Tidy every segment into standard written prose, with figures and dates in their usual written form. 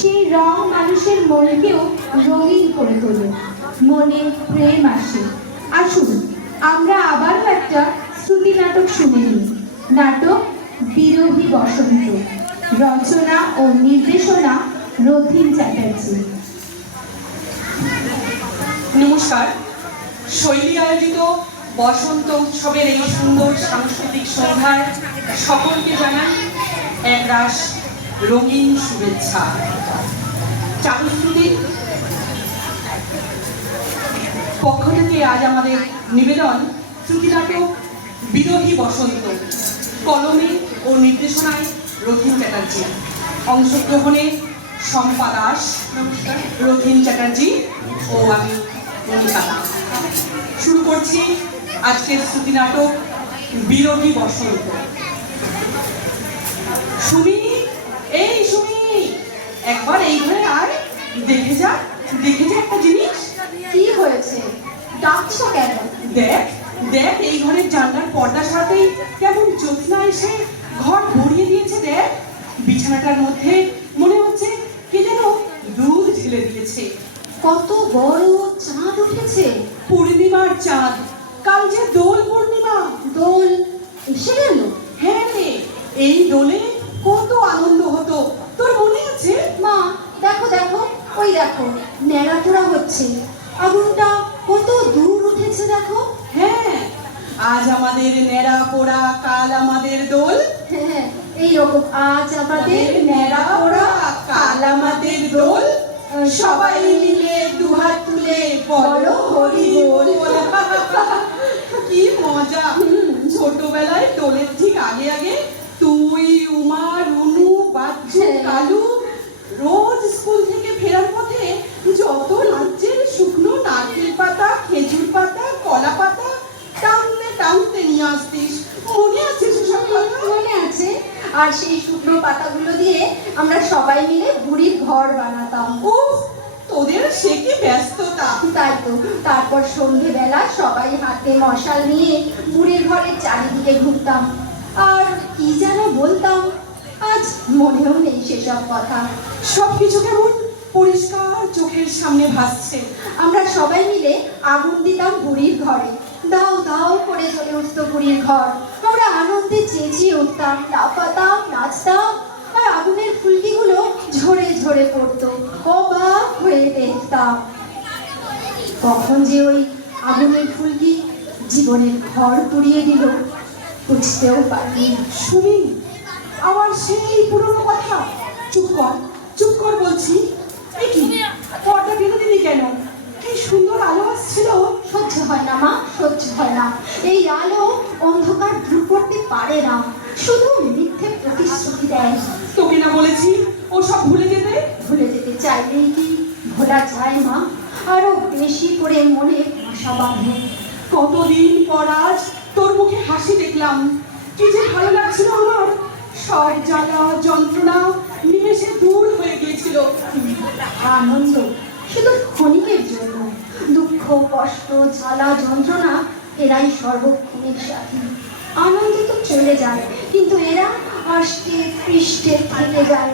সেই রং মানুষের মনকেও রঙিন করে তোলে, মনে প্রেম আসে। আসুন আমরা আবারও একটা শ্রুতি নাটক শুনে নিই। নাটক বিরোহী বসন্ত, রচনা ও নির্দেশনা রথীন চ্যাটার্জি। নমস্কার। শৈলী আয়োজিত বসন্ত উৎসবের এই সুন্দর সাংস্কৃতিক সন্ধ্যায় সকলকে জানাই একরাশ রঙিন শুভেচ্ছা। চারুশ্রুতির পক্ষ থেকে আজ আমাদের নিবেদন শ্রুতি নাটক বিরোহী বসন্ত, কলমে ও নির্দেশনায় রথীন চ্যাটার্জি, অংশগ্রহণে শম্পা দাস, রথীন চ্যাটার্জি ও আমি মনিকা। শুরু করছি আজকের শ্রুতি নাটক বিরোহী বসন্ত। সুমি, এই সুমি, একবার এই ঘরে আয়, দেখে যা একটা জিনিস। কি হয়েছে, ডাকছো কেন? দেখ দেখ, এই ঘরের জানলার পর্দা সরাতেই কেমন জ্যোৎস্না এসে ঘর ভরিয়ে দিয়েছে। দেখ, বিছানাটার মধ্যে মনে হচ্ছে কে যেন দুধ ঢেলে দিয়েছে। কত বড় চাঁদ উঠেছে। পূর্ণিমার চাঁদ, কাল যে দোল পূর্ণিমা। দোল এসে গেল? হ্যাঁ রে, এই দোলে কত আনন্দ হতো, তোর মনে আছে? মা দেখো দেখো, ওই দেখো নেড়াপোড়া হচ্ছে, আগুনটা কত দূর উঠেছে দেখো। হ্যাঁ, আজ আমাদের নেড়া পোড়া, কাল আমাদের দোল। হ্যাঁ, এইরকম আজ আমাদের নেড়া পোড়া, কাল আমাদের দোল। সবাই মিলে দুহাত তুলে বলো হরি বল। কি মজা! ছোটবেলায় দোলের ঠিক আগে আগে তুই, উমা, রুনু, বাচ্চু, কালু রোজ স্কুল থেকে ফেরার পথে যত রাজ্যের শুকনো নারকেল পাতা, খেজুর পাতা, কলা পাতা টানতে টানতে নিয়ে আসতিস। মনে আছে সেসব কথা? মনে আছে। আর সেই শুকনো পাতাগুলো দিয়ে আমরা সবাই মিলে বুড়ির ঘর বানাতাম। উফ, তোদের সে কি ব্যস্ততা! তাই তো, তারপর সন্ধেবেলা সবাই হাতে মশাল নিয়ে বুড়ির ঘরের চারিদিকে ঘুরতাম, আর কি যেন বলতাম, আজ মনেও নেই সেসব কথা। সবকিছু কেমন পরিষ্কার চোখের সামনে ভাসছে। আমরা সবাই মিলে আগুন দিতাম বুড়ির ঘরে, দাও দাও করে জ্বলে উঠত বুড়ির ঘর। আমরা আনন্দে চেঁচিয়ে উঠতাম, লাফাতাম, নাচতাম, আর আগুনের ফুলকিগুলো ঝরে ঝরে পড়তো। অবাক হয়ে দেখতাম কখন যে ওই আগুনের ফুলকি জীবনের ঘর পুড়িয়ে দিল, বুঝতেও পারিনি। সুমি, আবার সেই পুরনো কথা। চুপ কর বলছি। এই কি, পর্দা টেনে দিলি কেন? কি সুন্দর আলো আসছিল। সহ্য হয় না মা, সহ্য হয় না। এই আলো অন্ধকার দূর করতে পারে না, শুধু মিথ্যে প্রতিশ্রুতি দেয়। তোকে না বলেছি ও সব ভুলে যেতে? ভুলে যেতে চাইলেই কি ভোলা যায় মা? আরো বেশি করে মনে আশা বাঁধে। কতদিন পর আজ তোর মুখে হাসি দেখলাম, কি যে ভালো লাগছিল আমার। সব জ্বালা যন্ত্রণা নিমেষে দূর হয়ে গিয়েছিল। আনন্দ শুধু ক্ষণিকের জন্য, দুঃখ, কষ্ট, জ্বালা, যন্ত্রণা এরাই সর্বক্ষণের সাথী। আনন্দ তো চলে যায়, কিন্তু এরা আষ্টে পৃষ্ঠে থেকে যায়।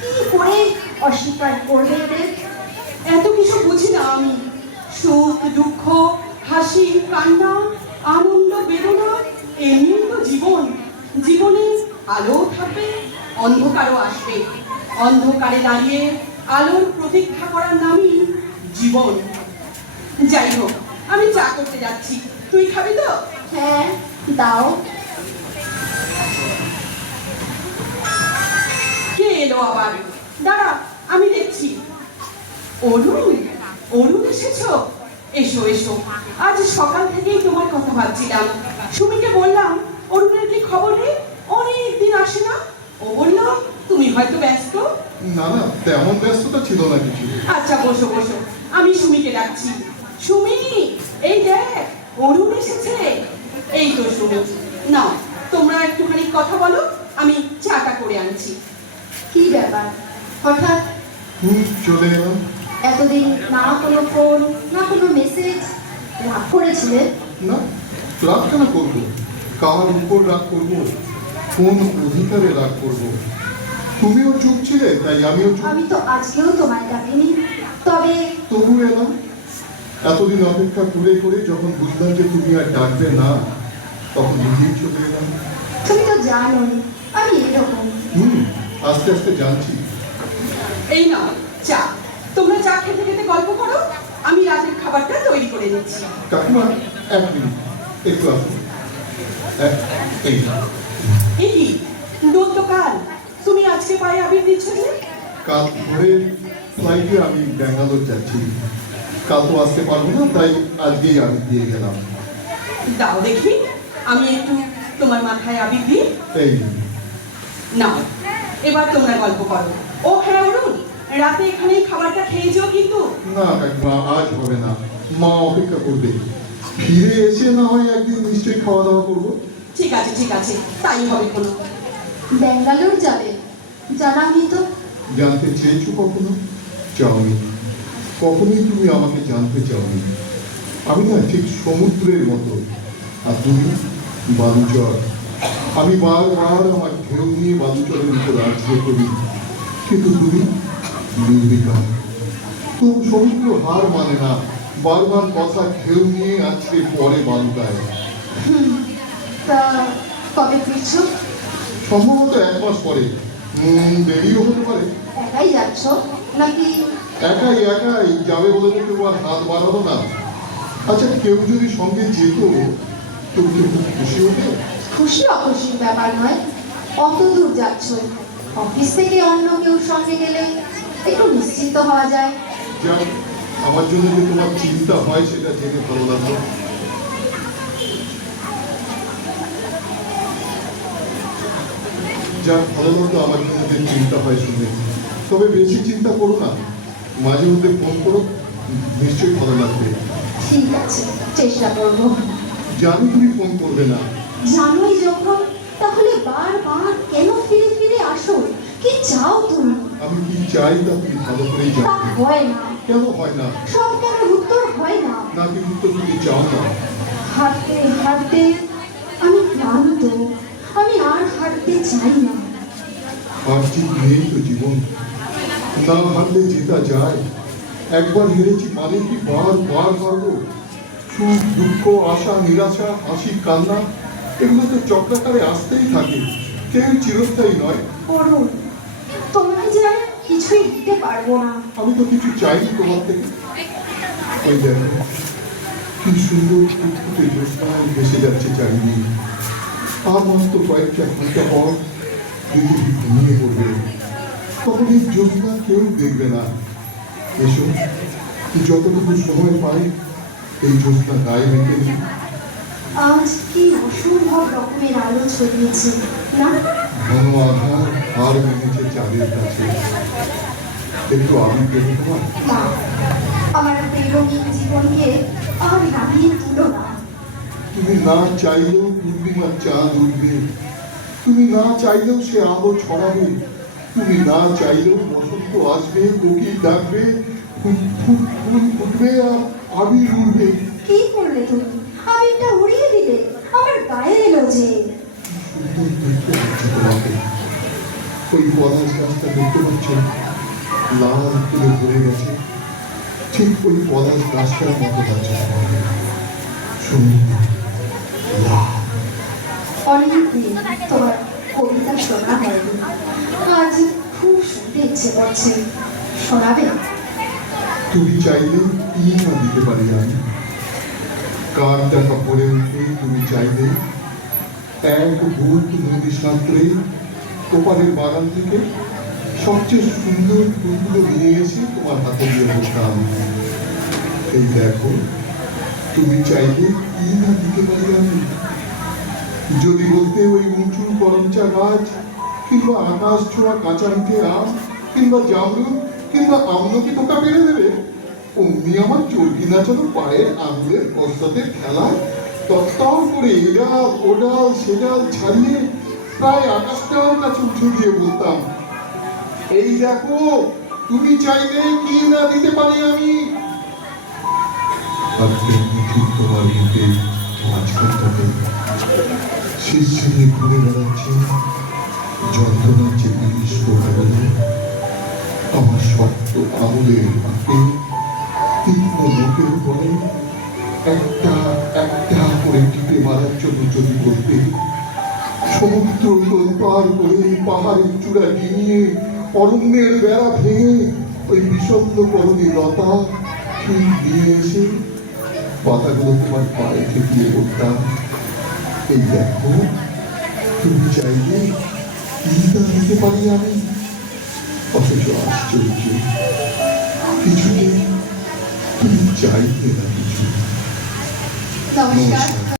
কি করে অস্বীকার করবে এদের? এত কিছু বুঝি না আমি। সুখ দুঃখ, হাসি কান্না, আনন্দ বেদনা, এমনি তো জীবন। জীবনে আলো থাকবে, অন্ধকারও আসবে। অন্ধকারে দাঁড়িয়ে আলোর প্রতীক্ষা করার নামই জীবন। যাই হোক, আমি চা করতে যাচ্ছি, তুই খাবি তো? হ্যাঁ দাও। কে এলো আবার? দাঁড়া, আমি দেখছি। অরুণ এসেছো? এসো এসো, আজ সকাল থেকেই তোমার কথা ভাবছিলাম। সুমিকে বললাম অরুণের কি খবর নেই, অনেকদিন আসে না। ও বললো তুমি হয়তো ব্যস্ত। না না, তেমন ব্যস্ততা ছিল না কিছু। আচ্ছা বসো বসো, আমি সুমিকে ডাকছি। সুমি, এই দেখ অরুণ এসেছে। এই তো সুমি, নাও তোমরা একটুখানি কথা বলো, আমি চাটা করে আনছি। কি ব্যাপার হঠাৎ? চলে এলাম। এতদিন না কোনো ফোন, না কোনো মেসেজ। রাগ করেছিলেন? না, রাগ কেন করবো? কার উপর রাগ করবো? কোন অধিকারে রাগ করবো? তুমিও চুপ ছিলে, তাই আমিও চুপ। আমি তো আজকেও তোমায় ডাকিনি, তবে তবু এলাম। এতদিন অপেক্ষা করে করে যখন বুঝলাম যে তুমি আর ডাকবে না, তখন নিজেই চলে এলাম। তুমি তো জানোই আমি এরকম। আস্তে আস্তে জানছি। এই নাও চা। তোমরা চা খেতে খেতে গল্প করো, আমি রাতের খাবারটা তৈরি করে নিচ্ছি। কাকিমা, 1 মিনিট, একটু আসুন। এই এ কি দন্তকাল, তুমি আজকে পায়ে আবির দিচ্ছ যে? কাল ভোরের ফ্লাইটে আমি ব্যাঙ্গালোর যাচ্ছি। কাল তো আসতে পারবো না, তাই আজকেই আমি দিয়ে গেলাম। দাও দেখি, আমি একটু তোমার মাথায় আবির দিই। এই নাও, এবার তোমরা গল্প করো। ও হ্যাঁ অরুণ, রাতে এখানেই খাবারটা খেয়ে যেও কিন্তু। না কাকিমা, আজ হবে না, মা অপেক্ষা করবে। ফিরে এসে না হয় একদিন নিশ্চয়ই খাওয়া দাওয়া করবো। ঠিক আছে ঠিক আছে, তাই হবে কোনো। ব্যাঙ্গালোর যাবে? জানাওনি তো। জানতে চেয়েছো কখনো? চাওনি। কখনোই তুমি আমাকে জানতে চাওনি। আমি না ঠিক সমুদ্রের মতো, আর তুমি বালুচর। আমি বারবার আমার ঢেউ নিয়ে বালুচরের উপর আছড়ে করি, কিন্তু তুমি নির্বিকার। তো সমুদ্র হার মানে না, বারবার কথা ঢেউ নিয়ে আছড়ে পরে বালুকায়। তা কবে ফিরছো? সম্ভবত 1 মাস পরে। দেরিও হতে পারে। একাই যাচ্ছ নাকি? একাই একাই যাবে বলে তো কেউ আর হাত বাড়ালো না। আচ্ছা, কেউ যদি সঙ্গে যেত, তুমি কি খুব খুশি হতে? খুশি অখুশির ব্যাপার নয়, অত দূর যাচ্ছ, অফিস থেকে অন্য কেউ সঙ্গে গেলে একটু নিশ্চিন্ত হওয়া যায়। যাক, আমার জন্য যে তোমার চিন্তা হয় সেটা জেনে ভালো লাগলো। যাক, ভালো লাগলো আমার জন্য যে চিন্তা হয় শুনে। তবে বেশি চিন্তা করো না, মাঝে মধ্যে ফোন করো, নিশ্চয়ই ভালো লাগবে। ঠিক আছে, চেষ্টা করবো। জানি তুমি ফোন করবে না। জানোই যখন, তাহলে বারবার কেন ফিরে ফিরে আসো? কি চাও তুমি? আমি কি চাই তা তুমি ভালো করেই তা জানো। হয় না, কেন হয় না? সব কেন উত্তর হয় না? নাকি উত্তর তুমি চাও না? হাঁটতে হাঁটতে আমি ক্লান্ত, আমি আর হাঁটতে চাই না। আর ঠিক নেই তো জীবন, না হারলে জেতা যায়। একবার হেরেছি মানে কি বার হারবো? সুখ দুঃখ, আশা নিরাশা, হাসি কান্না, এগুলো তো চক্রাকারে আসতেই থাকে, কেউ চিরস্থায়ী নয়। অরুণ, তোমাকে যে আমি কিছুই দিতে পারবো না। আমি তো কিছু চাইনি তোমার থেকে। ওই দেখো, কি সুন্দর ফুটফুটে জ্যোৎস্নায় ভেসে যাচ্ছে চারিদিক। আর মাত্র কয়েকটা ঘন্টা পর পৃথিবী ঘুমিয়ে পড়বে, তখন এই জ্যোৎস্না কেউ দেখবে না। এসো, যতটুকু সময় পাই এই জ্যোৎস্না গায়ে রেখে নিই। আজ কি অসম্ভব রকমের আলো ছড়িয়েছে না? ঘন আধার হার মেনেছে চাঁদের কাছে। একটু আমি দেবো তোমার? না, আমার প্রেরণীর জীবনকে আর নামিয়ে তুলো না। তুমি না চাইলেও পূর্ণিমার চাঁদ উঠবে, তুমি না চাইলেও সে আলো ছড়াবে, তুমি না চাইলেও বসন্ত আসবে, কোকিল ডাকবে, ফুল ফুটবে আর আবির উঠবে। কি করলে তুমি? আবিরটা উড়িয়ে দিলে, আমার গায়ে এলো যে। সুন্দর দেখতে হচ্ছে তোমাকে। ওই পলাশ গাছটা দেখতে পাচ্ছ, লাল ফুলে ভরে গেছে, ঠিক ওই পলাশ গাছটার মতো লাগছে তোমাকে। সুন্দর লাল। অনেকদিন তোমার কবিতা শোনা হয়নি, আজ খুব শুনতে ইচ্ছে করছে। শোনাবে? তুমি চাইলে কি না দিতে পারি আমি। কার টাকা পড়ে উঠে তুমি চাইলে এক বুট নদী সাঁতরে ওপারের বাগান থেকে সবচেয়ে সুন্দর ফুলগুলো নিয়ে এসে তোমার হাতে দিয়ে বসতাম। এই দেখো, তুমি চাইলে কি না দিতে পারি আমি। যদি বলতে ওই উঁচু করমচা গাছ, কিংবা আকাশ ছোঁয়া কাঁচা মিঠে আম, কিংবা জামরুল, কিংবা আমলকি টোকা পেরে দেবে, অমনি আমার চর্কি নাচানো পায়ের আঙুলের কষ্টাতে খেলায় তত্তর করে এডাল ওডাল সেডাল ছাড়িয়ে প্রায় আকাশটার কাছে উঠে দিয়ে বলতাম, এই দেখো, তুমি চাইলে কি না দিতে পারি আমি। আর তেমনি ঠিক তোমার বুকে মাঝখানটাতে শিরশিরে ঘুরে বেড়াচ্ছে যন্ত্রণার যে বিষ পোকাগুলো আমার শক্ত আঙুলের ফাঁকে তীক্ষ্ণ মুখের উপরে একটা একটা করে টিপে মারার জন্য যদি বলতে, সমুদ্র পার করে পাহাড়ের চূড়া ডিঙিয়ে অরণ্যের বেড়া ভেঙে ওই বিষণ্ণ করণী লতা ঠিক দিয়ে এসে পাতাগুলো তোমার পায়ে ঠেকিয়ে বলতাম, এই দেখো তুমি চাইলে কি তা দিতে পারি আমি। অথচ আশ্চর্য, কিছুতে তুমি চাইতে না কিছু। নমস্কার।